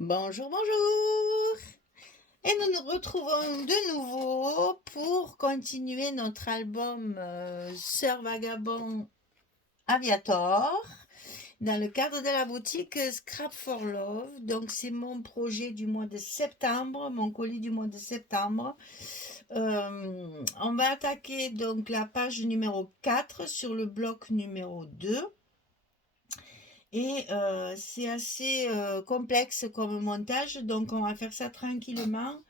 Bonjour, bonjour! Et nous nous retrouvons de nouveau pour continuer notre album Sœur Vagabond Aviator dans le cadre de la boutique Scrap for Love. Donc c'est mon projet du mois de septembre, mon colis du mois de septembre. On va attaquer donc la page numéro 4 sur le bloc numéro 2. Et c'est assez complexe comme montage, donc on va faire ça tranquillement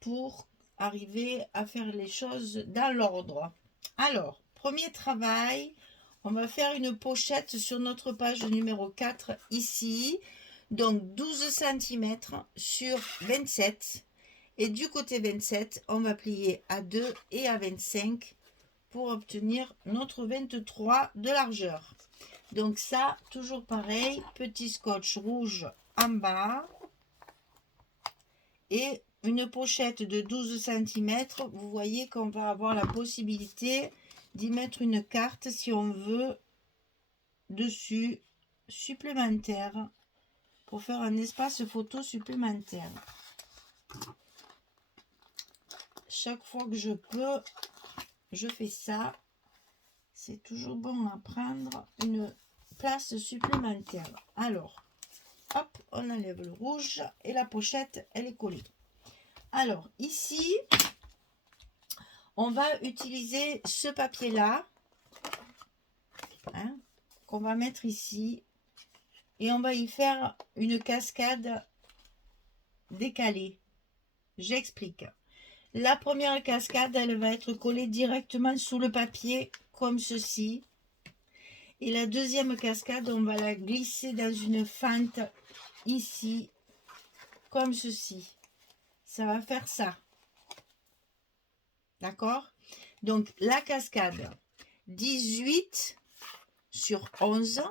pour arriver à faire les choses dans l'ordre. Alors, premier travail, on va faire une pochette sur notre page numéro 4 ici, donc 12 cm sur 27. Et du côté 27, on va plier à 2 et à 25 pour obtenir notre 23 de largeur. Donc ça, toujours pareil, petit scotch rouge en bas et une pochette de 12 cm. Vous voyez qu'on va avoir la possibilité d'y mettre une carte si on veut dessus supplémentaire pour faire un espace photo supplémentaire. Chaque fois que je peux, je fais ça. C'est toujours bon à prendre une place supplémentaire. Alors, hop, on enlève le rouge et la pochette, elle est collée. Alors, ici, on va utiliser ce papier-là, hein, qu'on va mettre ici. Et on va y faire une cascade décalée. J'explique. La première cascade, elle va être collée directement sous le papier, comme ceci. Et la deuxième cascade, on va la glisser dans une fente ici, comme ceci. Ça va faire ça. D'accord? Donc, la cascade, 18 sur 11,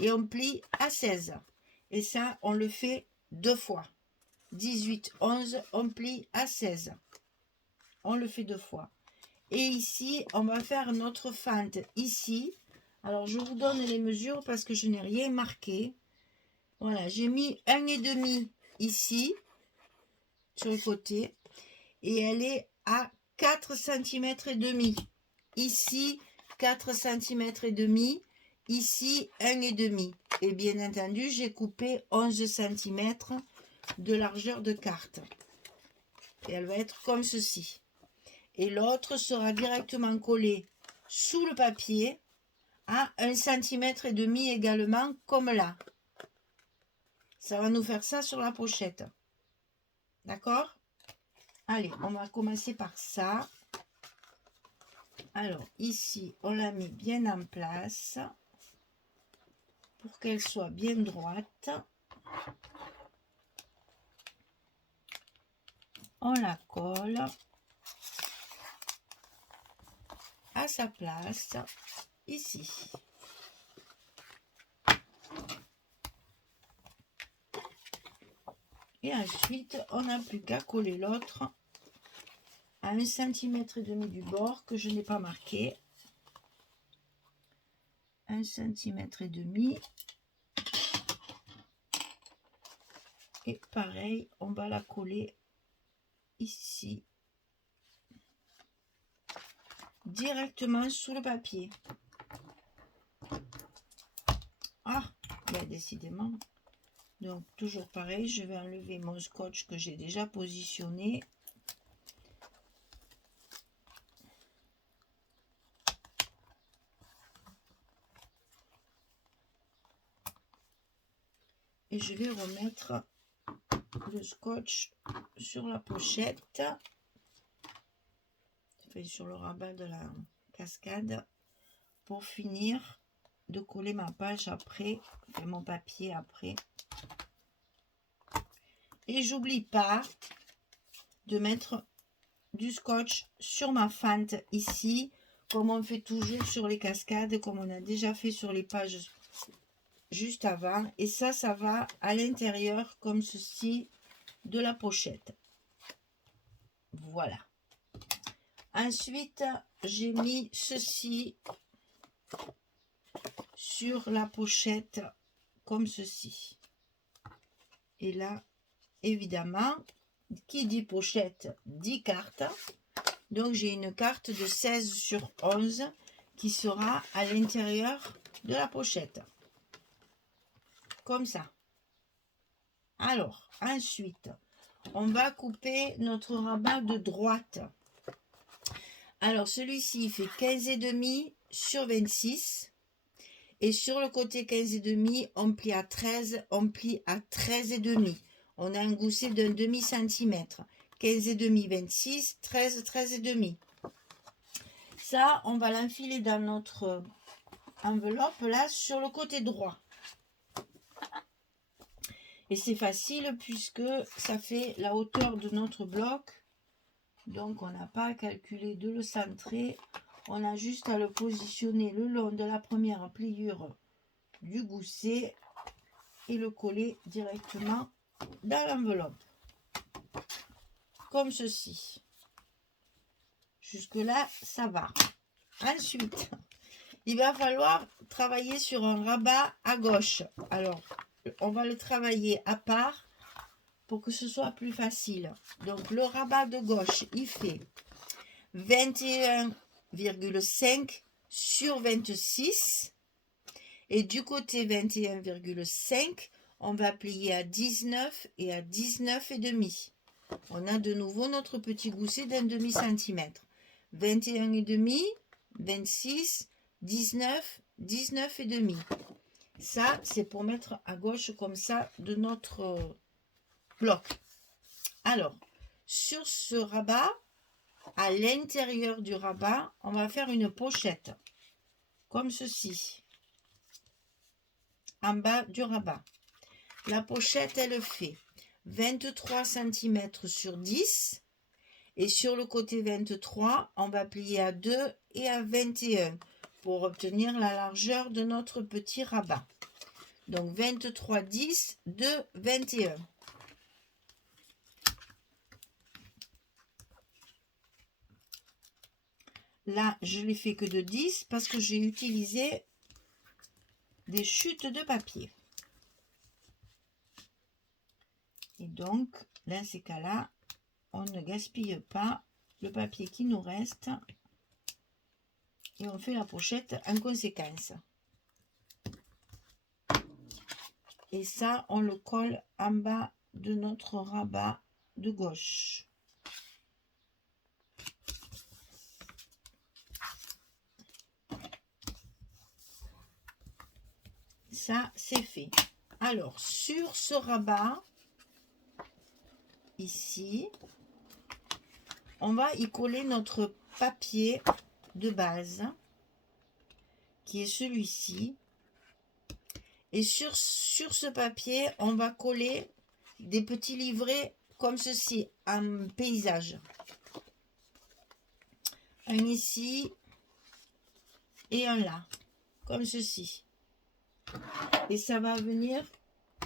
et on plie à 16. Et ça, on le fait deux fois. 18, 11, on plie à 16. On le fait deux fois. Et ici, on va faire notre fente ici. Alors, je vous donne les mesures parce que je n'ai rien marqué. Voilà, j'ai mis 1,5 ici, sur le côté. Et elle est à 4 cm et demi. Ici, 4 cm et demi. Ici, 1,5. Et bien entendu, j'ai coupé 11 cm de largeur de carte. Et elle va être comme ceci. Et l'autre sera directement collé sous le papier à 1,5 cm également, comme là. Ça va nous faire ça sur la pochette. D'accord? Allez, on va commencer par ça. Alors, ici, on la met bien en place pour qu'elle soit bien droite. On la colle à sa place, ici. Et ensuite, on n'a plus qu'à coller l'autre à 1,5 cm du bord que je n'ai pas marqué. 1,5 cm. Et pareil, on va la coller ici, directement sous le papier. Ah, ben décidément. Donc, toujours pareil, je vais enlever mon scotch que j'ai déjà positionné. Et je vais remettre le scotch sur la pochette, enfin, sur le rabat de la cascade, pour finir de coller ma page après, et mon papier après. Et j'oublie pas de mettre du scotch sur ma fente ici, comme on fait toujours sur les cascades, comme on a déjà fait sur les pages juste avant. Et ça va à l'intérieur comme ceci de la pochette. Voilà. Ensuite, j'ai mis ceci sur la pochette comme ceci. Et là, évidemment, qui dit pochette, dit carte. Donc, j'ai une carte de 16/11 qui sera à l'intérieur de la pochette. Comme ça. Alors, ensuite, on va couper notre rabat de droite. Alors, celui-ci, il fait 15,5 sur 26. Et sur le côté 15,5, on plie à 13, on plie à 13,5. On a un gousset d'un demi-centimètre. 15,5, 26, 13, 13,5. Ça, on va l'enfiler dans notre enveloppe, là, sur le côté droit. Et c'est facile puisque ça fait la hauteur de notre bloc. Donc, on n'a pas à calculer de le centrer. On a juste à le positionner le long de la première pliure du gousset et le coller directement dans l'enveloppe. Comme ceci. Jusque là, ça va. Ensuite, il va falloir travailler sur un rabat à gauche. Alors, on va le travailler à part pour que ce soit plus facile. Donc, le rabat de gauche, il fait 21,5 sur 26. Et du côté 21,5, on va plier à 19 et à 19,5. On a de nouveau notre petit gousset d'un demi-centimètre. 21,5, 26, 19, 19,5. Ça, c'est pour mettre à gauche comme ça de notre bloc. Alors, sur ce rabat, à l'intérieur du rabat, on va faire une pochette. Comme ceci. En bas du rabat. La pochette, elle fait 23 cm sur 10. Et sur le côté 23, on va plier à 2 et à 21 pour obtenir la largeur de notre petit rabat. Donc 23, 10, 2, 21. Là, je l'ai fait que de 10 parce que j'ai utilisé des chutes de papier. Et donc, dans ces cas-là, on ne gaspille pas le papier qui nous reste et on fait la pochette en conséquence. Et ça, on le colle en bas de notre rabat de gauche. Ça, c'est fait. Alors, sur ce rabat, ici, on va y coller notre papier de base, qui est celui-ci. Et sur ce papier, on va coller des petits livrets comme ceci, en paysage. Un ici et un là, comme ceci. Et ça va venir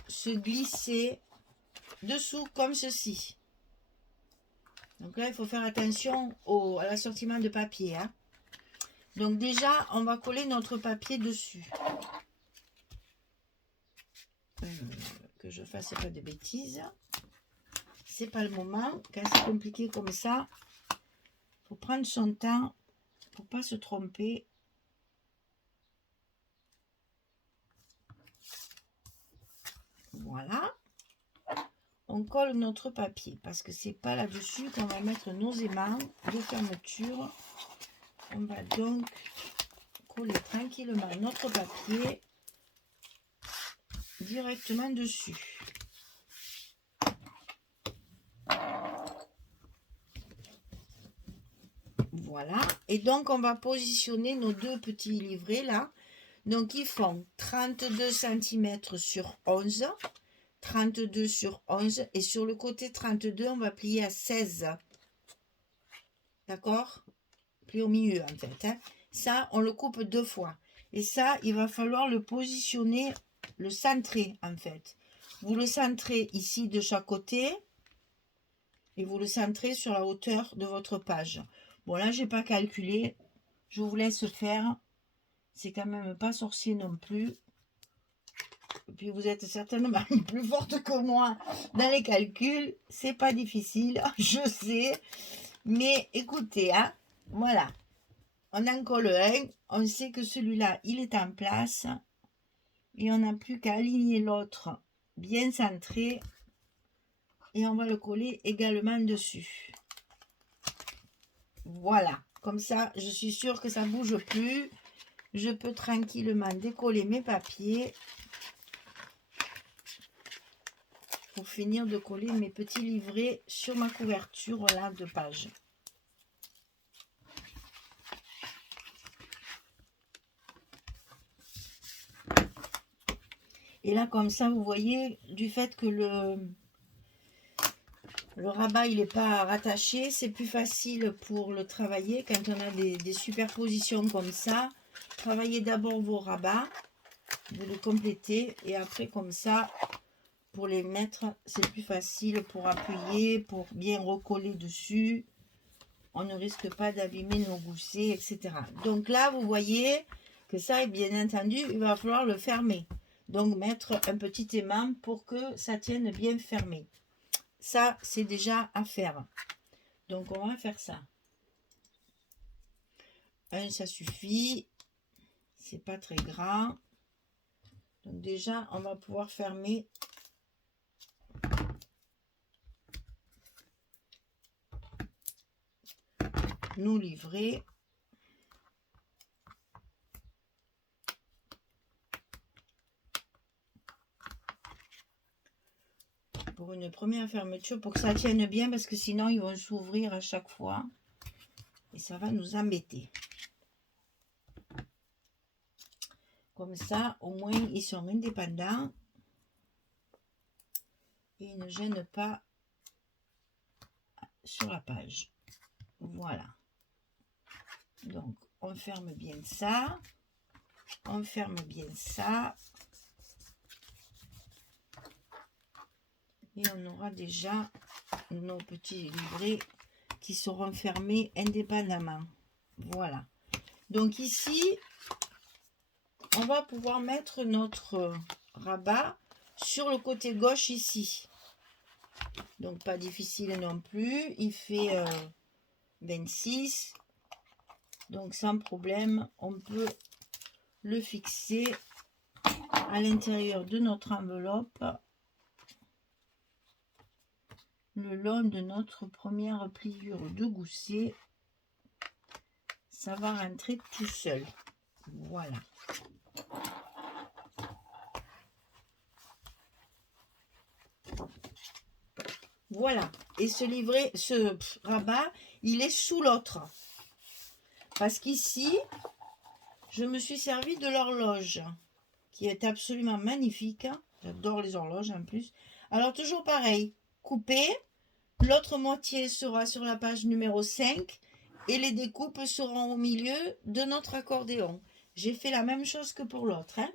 se glisser dessous comme ceci. Donc là, il faut faire attention à l'assortiment de papier. Hein. Donc déjà, on va coller notre papier dessus. Que je fasse pas de bêtises. C'est pas le moment. Quand c'est compliqué comme ça, faut prendre son temps pour pas se tromper. Voilà. On colle notre papier parce que c'est pas là-dessus qu'on va mettre nos aimants de fermeture. On va donc coller tranquillement notre papier directement dessus. Voilà. Et donc, on va positionner nos deux petits livrets là. Donc, ils font 32 cm sur 11. 32 sur 11. Et sur le côté 32, on va plier à 16. D'accord? Plier au milieu, en fait. Hein. Ça, on le coupe 2 fois. Et ça, il va falloir le positionner, le centrer, en fait. Vous le centrez ici de chaque côté. Et vous le centrez sur la hauteur de votre page. Bon, là, je n'ai pas calculé. Je vous laisse faire. C'est quand même pas sorcier non plus. puis vous êtes certainement plus forte que moi dans les calculs. C'est pas difficile, je sais. Mais écoutez, hein, voilà. On en colle un. On sait que celui-là, il est en place. Et on n'a plus qu'à aligner l'autre bien centré. Et on va le coller également dessus. Voilà. Comme ça, je suis sûre que ça ne bouge plus. Je peux tranquillement décoller mes papiers pour finir de coller mes petits livrets sur ma couverture là de page. Et là, comme ça, vous voyez, du fait que le rabat il n'est pas rattaché, c'est plus facile pour le travailler quand on a des superpositions comme ça. Travaillez d'abord vos rabats, vous les complétez et après comme ça, pour les mettre, c'est plus facile pour appuyer, pour bien recoller dessus. On ne risque pas d'abîmer nos goussets, etc. Donc là, vous voyez que ça, bien entendu, il va falloir le fermer. Donc mettre un petit aimant pour que ça tienne bien fermé. Ça, c'est déjà à faire. Donc, on va faire ça. Un, ça suffit. C'est pas très grand. Donc, déjà, on va pouvoir fermer nos livrets. Pour une première fermeture, pour que ça tienne bien, parce que sinon, ils vont s'ouvrir à chaque fois. Et ça va nous embêter. Comme ça, au moins, ils sont indépendants. Et ils ne gênent pas sur la page. Voilà. Donc, on ferme bien ça. On ferme bien ça. Et on aura déjà nos petits livrets qui seront fermés indépendamment. Voilà. Donc ici, on va pouvoir mettre notre rabat sur le côté gauche ici. Donc pas difficile non plus. Il fait 26. Donc sans problème, on peut le fixer à l'intérieur de notre enveloppe le long de notre première pliure de gousset. Ça va rentrer tout seul. Voilà. Voilà. Et ce livret, ce rabat, il est sous l'autre. Parce qu'ici, je me suis servi de l'horloge, qui est absolument magnifique. J'adore les horloges en plus. Alors, toujours pareil. Couper. L'autre moitié sera sur la page numéro 5. Et les découpes seront au milieu de notre accordéon. J'ai fait la même chose que pour l'autre. Hein.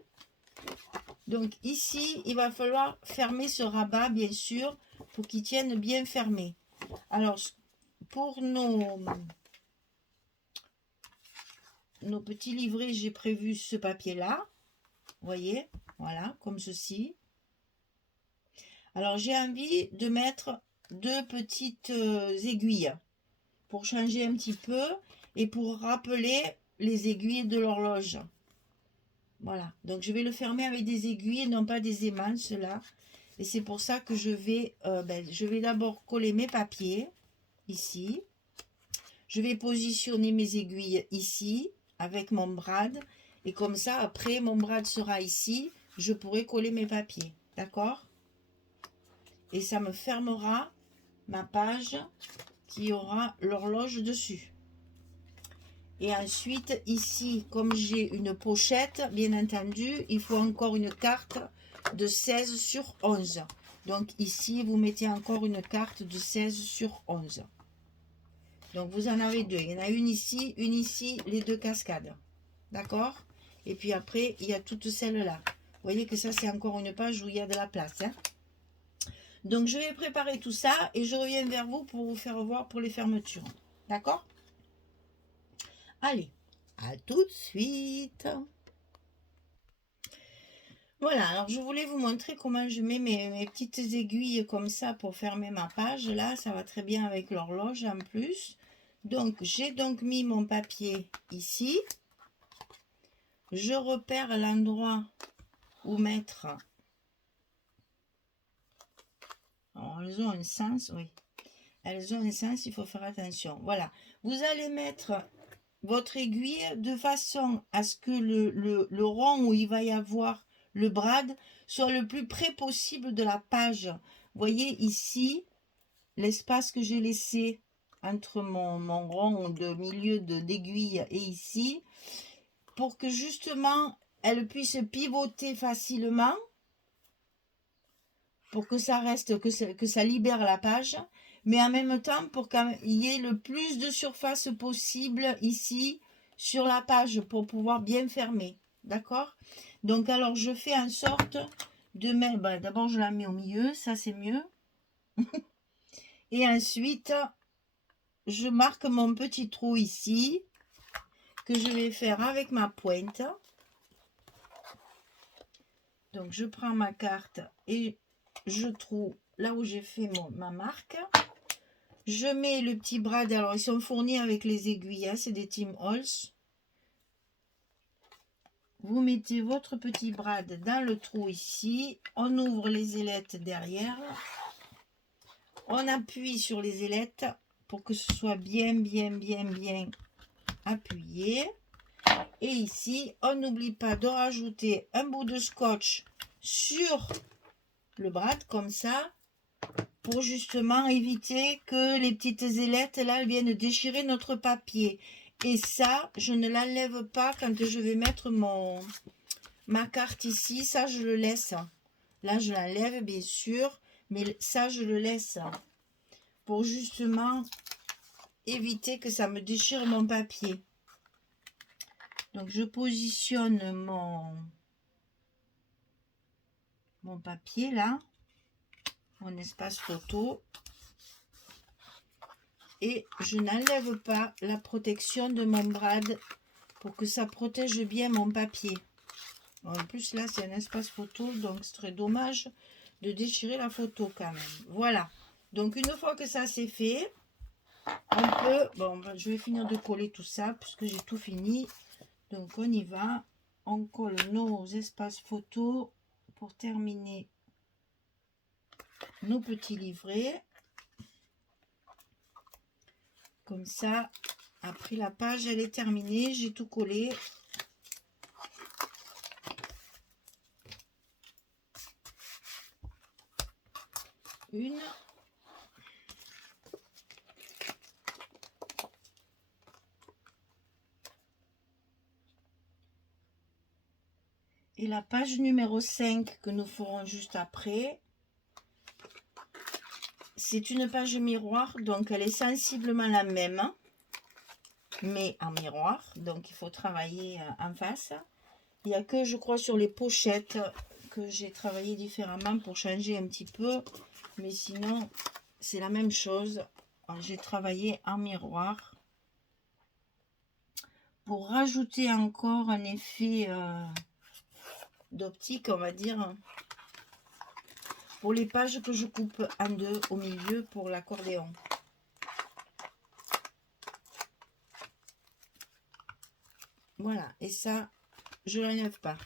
Donc ici, il va falloir fermer ce rabat, bien sûr, pour qu'il tienne bien fermé. Alors, pour nos petits livrets, j'ai prévu ce papier-là. Vous voyez, voilà, comme ceci. Alors, j'ai envie de mettre 2 petites aiguilles pour changer un petit peu et pour rappeler les aiguilles de l'horloge. Voilà, donc je vais le fermer avec des aiguilles et non pas des aimants, cela. Et c'est pour ça que je vais d'abord coller mes papiers, ici. Je vais positionner mes aiguilles ici, avec mon brad. Et comme ça, après, mon brad sera ici. Je pourrai coller mes papiers, d'accord? Et ça me fermera ma page qui aura l'horloge dessus. Et ensuite, ici, comme j'ai une pochette, bien entendu, il faut encore une carte de 16 sur 11. Donc ici, vous mettez encore une carte de 16 sur 11. Donc vous en avez 2. Il y en a une ici, les 2 cascades. D'accord? Et puis après, il y a toutes celles-là. Vous voyez que ça, c'est encore une page où il y a de la place. Hein? Donc je vais préparer tout ça et je reviens vers vous pour vous faire voir pour les fermetures. D'accord? Allez, à tout de suite. Voilà, alors je voulais vous montrer comment je mets mes petites aiguilles comme ça pour fermer ma page. Là, ça va très bien avec l'horloge en plus. Donc, j'ai donc mis mon papier ici. Je repère l'endroit où mettre. Alors, elles ont un sens, oui. Elles ont un sens, il faut faire attention. Voilà, vous allez mettre votre aiguille de façon à ce que le rond où il va y avoir le brad soit le plus près possible de la page. Vous voyez ici, l'espace que j'ai laissé entre mon rond de milieu d'aiguille et ici, pour que justement elle puisse pivoter facilement, pour que ça reste, que ça libère la page, mais en même temps pour qu'il y ait le plus de surface possible ici sur la page pour pouvoir bien fermer. D'accord? Donc alors je fais en sorte de mettre, d'abord je la mets au milieu, ça c'est mieux. Et ensuite je marque mon petit trou ici que je vais faire avec ma pointe. Donc je prends ma carte et je trouve là où j'ai fait ma marque. Je mets le petit brad, alors ils sont fournis avec les aiguilles, hein, c'est des Tim Holtz. Vous mettez votre petit brad dans le trou ici, on ouvre les ailettes derrière, on appuie sur les ailettes pour que ce soit bien appuyé. Et ici, on n'oublie pas de rajouter un bout de scotch sur le brad comme ça, pour justement éviter que les petites ailettes là elles viennent déchirer notre papier. Et ça, je ne l'enlève pas quand je vais mettre ma carte ici. Ça, je le laisse. Là, je l'enlève bien sûr, mais ça, je le laisse pour justement éviter que ça me déchire mon papier. Donc, je positionne mon papier là, mon espace photo. Et je n'enlève pas la protection de mon brad pour que ça protège bien mon papier. En plus là c'est un espace photo, donc c'est très dommage de déchirer la photo quand même. Voilà, donc une fois que ça c'est fait, on peut, je vais finir de coller tout ça puisque j'ai tout fini. Donc on y va, on colle nos espaces photos pour terminer nos petits livrets. Comme ça, après la page, elle est terminée. J'ai tout collé. Une. Et la page numéro 5 que nous ferons juste après. C'est une page miroir, donc elle est sensiblement la même, mais en miroir, donc il faut travailler en face. Il n'y a que, je crois, sur les pochettes que j'ai travaillé différemment pour changer un petit peu, mais sinon, c'est la même chose. J'ai travaillé en miroir pour rajouter encore un effet d'optique, on va dire, pour les pages que je coupe en deux au milieu pour l'accordéon. Voilà, et ça, je ne l'enlève pas.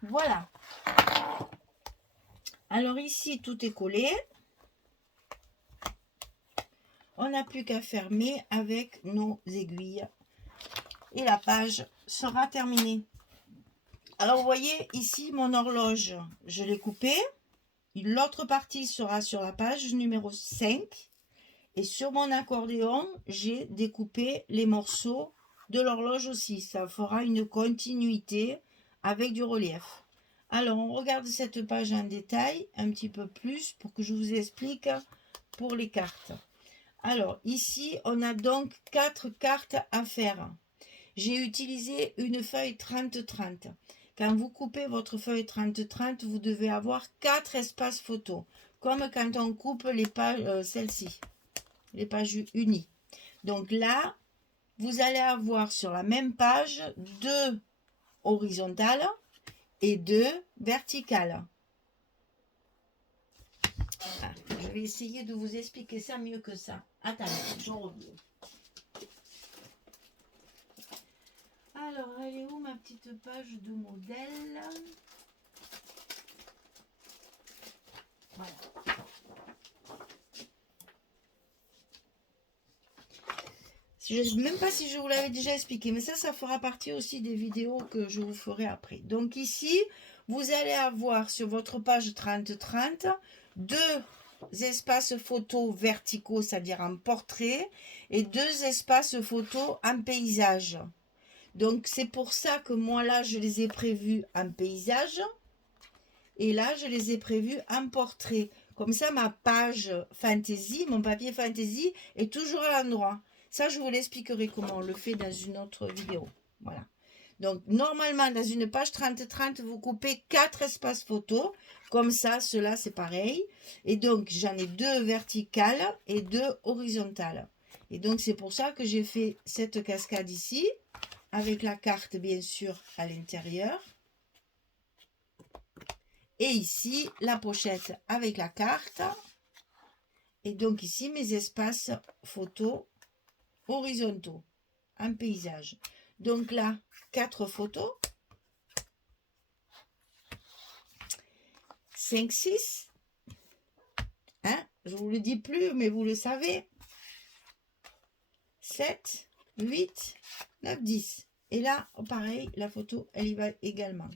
Voilà. Alors ici, tout est collé. On n'a plus qu'à fermer avec nos aiguilles. Et la page sera terminée. Alors, vous voyez, ici, mon horloge, je l'ai coupée. L'autre partie sera sur la page numéro 5. Et sur mon accordéon, j'ai découpé les morceaux de l'horloge aussi. Ça fera une continuité avec du relief. Alors, on regarde cette page en détail un petit peu plus pour que je vous explique pour les cartes. Alors, ici, on a donc 4 cartes à faire. J'ai utilisé une feuille 30-30. Quand vous coupez votre feuille 30-30, vous devez avoir 4 espaces photos, comme quand on coupe les pages, celle-ci, les pages unies. Donc là, vous allez avoir sur la même page 2 horizontales et 2 verticales. Ah, je vais essayer de vous expliquer ça mieux que ça. Attendez, je reviens. Alors, elle est où ma petite page de modèle? Voilà. Je ne sais même pas si je vous l'avais déjà expliqué, mais ça fera partie aussi des vidéos que je vous ferai après. Donc ici, vous allez avoir sur votre page 30-30 deux espaces photos verticaux, c'est-à-dire en portrait, et 2 espaces photos en paysage. Donc c'est pour ça que moi là, je les ai prévus en paysage, et là, je les ai prévus en portrait. Comme ça, ma page fantasy, mon papier fantasy, est toujours à l'endroit. Ça, je vous l'expliquerai comment on le fait dans une autre vidéo. Voilà. Donc, normalement, dans une page 30-30, vous coupez 4 espaces photos. Comme ça, cela, c'est pareil. Et donc, j'en ai 2 verticales et 2 horizontales. Et donc, c'est pour ça que j'ai fait cette cascade ici, avec la carte, bien sûr, à l'intérieur. Et ici, la pochette avec la carte. Et donc ici, mes espaces photos horizontaux en paysage. Donc là, 4 photos. 5, 6. Hein? Je ne vous le dis plus, mais vous le savez. 7, 8, 9, 10. Et là, pareil, la photo, elle y va également.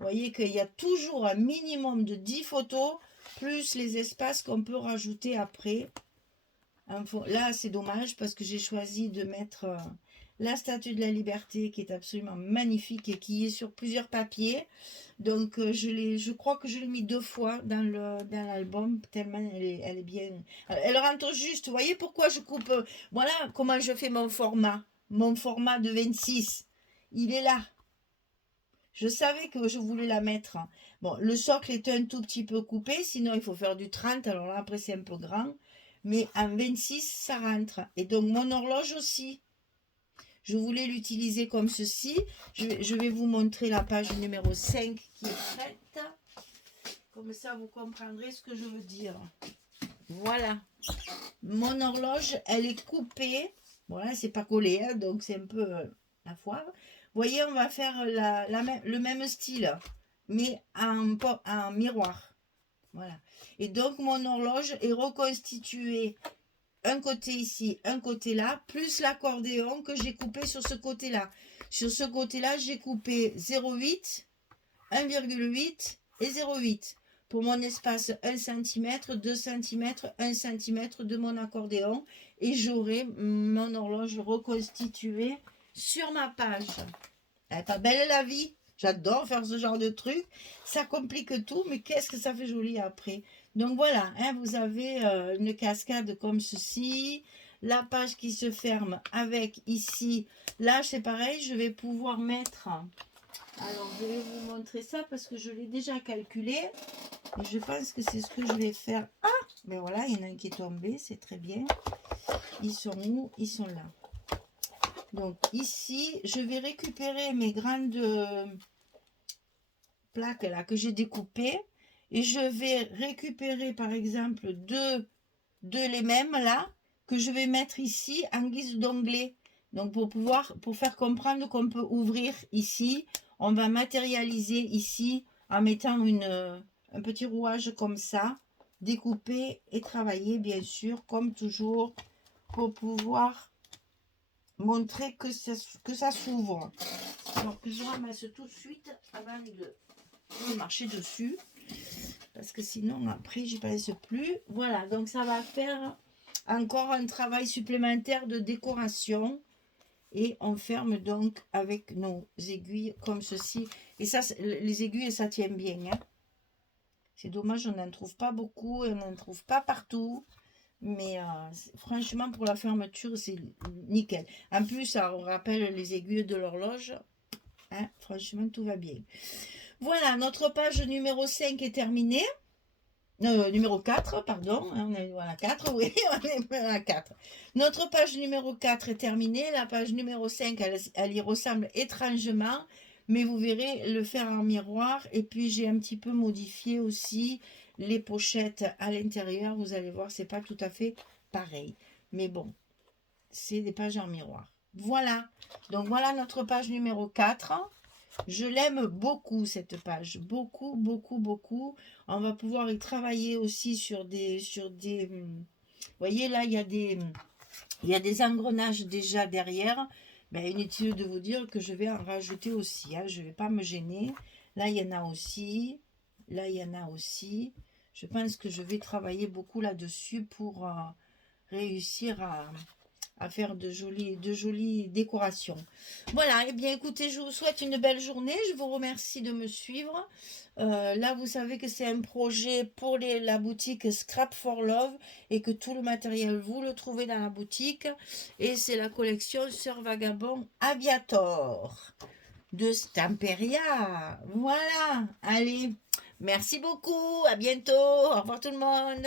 Vous voyez qu'il y a toujours un minimum de 10 photos, plus les espaces qu'on peut rajouter après. Là, c'est dommage parce que j'ai choisi de mettre la Statue de la Liberté qui est absolument magnifique et qui est sur plusieurs papiers. Donc, je crois que je l'ai mis 2 fois dans l'album, tellement elle est bien. Elle rentre juste. Vous voyez pourquoi je coupe. Voilà comment je fais mon format. Mon format de 26. Il est là. Je savais que je voulais la mettre. Bon, le socle est un tout petit peu coupé, sinon il faut faire du 30. Alors là, après, c'est un peu grand. Mais en 26, ça rentre. Et donc, mon horloge aussi. Je voulais l'utiliser comme ceci. Je vais vous montrer la page numéro 5 qui est prête. Comme ça, vous comprendrez ce que je veux dire. Voilà. Mon horloge, elle est coupée. Voilà, c'est pas collé, hein, donc c'est un peu la foire. Vous voyez, on va faire le même style, mais en miroir. Voilà. Et donc, mon horloge est reconstituée. Un côté ici, un côté là, plus l'accordéon que j'ai coupé sur ce côté-là. Sur ce côté-là, j'ai coupé 0,8, 1,8 et 0,8 pour mon espace 1 cm, 2 cm, 1 cm de mon accordéon. Et j'aurai mon horloge reconstituée sur ma page. Elle n'est pas belle la vie? J'adore faire ce genre de truc. Ça complique tout, mais qu'est-ce que ça fait joli après. Donc voilà, hein, vous avez une cascade comme ceci. La page qui se ferme avec ici. Là, c'est pareil, je vais pouvoir mettre... Alors, je vais vous montrer ça parce que je l'ai déjà calculé. Et je pense que c'est ce que je vais faire. Ah, ben voilà, il y en a un qui est tombé, c'est très bien. Ils sont où? Ils sont là. Donc ici, je vais récupérer mes grandes plaques là que j'ai découpées. Et je vais récupérer par exemple deux les mêmes là que je vais mettre ici en guise d'onglet. Donc pour faire comprendre qu'on peut ouvrir ici, on va matérialiser ici en mettant un petit rouage comme ça, découpé et travaillé bien sûr comme toujours pour pouvoir montrer que ça s'ouvre. Alors que je ramasse tout de suite avant de marcher dessus. Parce que sinon après j'y pense plus. Voilà, donc ça va faire encore un travail supplémentaire de décoration. Et on ferme donc avec nos aiguilles comme ceci. Et ça, les aiguilles, ça tient bien. Hein. C'est dommage, on n'en trouve pas beaucoup et on n'en trouve pas partout. Mais franchement, pour la fermeture, c'est nickel. En plus, ça rappelle les aiguilles de l'horloge. Hein, franchement, tout va bien. Voilà, notre page numéro 5 est terminée. Numéro 4, pardon. On est à la 4, oui, on est à la 4. Notre page numéro 4 est terminée. La page numéro 5, elle y ressemble étrangement. mais vous verrez le fer en miroir. Et puis j'ai un petit peu modifié aussi les pochettes à l'intérieur. Vous allez voir, c'est pas tout à fait pareil. Mais bon, c'est des pages en miroir. Voilà, donc voilà notre page numéro 4. Je l'aime beaucoup cette page, beaucoup, beaucoup, beaucoup. On va pouvoir y travailler aussi sur des, vous voyez là, il y a des engrenages déjà derrière. Ben, inutile de vous dire que je vais en rajouter aussi, hein. Je ne vais pas me gêner. Là, il y en a aussi. Là, il y en a aussi. Je pense que je vais travailler beaucoup là-dessus pour réussir à faire de jolies décorations. Voilà, et bien écoutez, je vous souhaite une belle journée. Je vous remercie de me suivre. Là, vous savez que c'est un projet pour la boutique Scrap for Love et que tout le matériel, vous le trouvez dans la boutique. Et c'est la collection Sœur Vagabond Aviator de Stamperia. Voilà, allez, merci beaucoup, à bientôt, au revoir tout le monde.